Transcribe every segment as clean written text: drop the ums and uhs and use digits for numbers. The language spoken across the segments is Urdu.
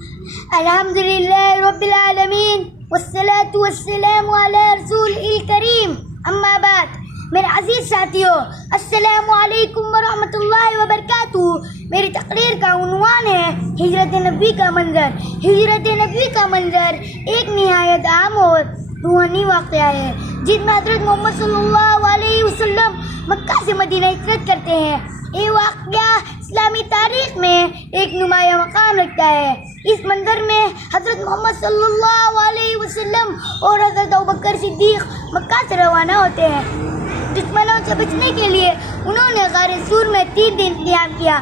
الحمدللہ رب العالمین والصلاة والسلام علی رسول الکریم، اما بعد۔ میرے عزیز ساتھیوں، السلام علیکم ورحمۃ اللہ وبرکاتہ۔ میری تقریر کا عنوان ہے ہجرت نبوی کا منظر۔ ہجرت نبوی کا منظر ایک نہایت عام اور روحانی واقعہ ہے جس میں حضرت محمد صلی اللہ علیہ وسلم مکہ سے مدینہ ہجرت کرتے ہیں۔ یہ واقعہ اسلامی تاریخ میں ایک نمایاں مقام رکھتا ہے۔ اس منظر میں حضرت محمد صلی اللہ علیہ وسلم اور حضرت ابوبکر صدیق مکہ سے روانہ ہوتے ہیں۔ دشمنوں سے بچنے کے لیے انہوں نے غار سور میں 3 دن قیام کیا۔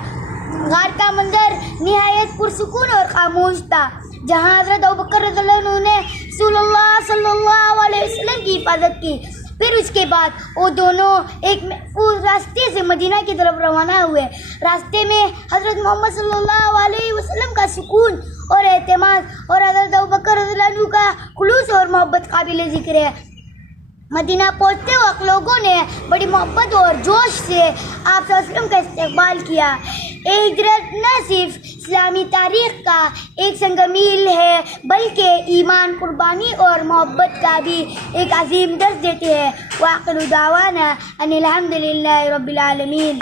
غار کا منظر نہایت پرسکون اور خاموش تھا، جہاں حضرت ابوبکر رضی اللہ عنہ نے رسول اللہ صلی اللہ علیہ وسلم کی حفاظت کی۔ پھر اس کے بعد وہ دونوں ایک محفوظ راستے سے مدینہ کی طرف روانہ ہوئے۔ راستے میں حضرت محمد صلی اللہ علیہ وسلم کا سکون اور اعتماد اور حضرت ابوبکر رضی اللہ عنہ کا خلوص اور محبت قابل ذکر ہے۔ مدینہ پہنچتے وقت لوگوں نے بڑی محبت اور جوش سے آپ صلی اللہ علیہ وسلم کا استقبال کیا۔ یہ ہجرت نہ صرف اسلامی تاریخ کا ایک سنگ میل ہے بلکہ ایمان، قربانی اور محبت کا بھی ایک عظیم درس دیتے ہیں۔ وآخر دعوانا ان الحمدللہ رب العالمین۔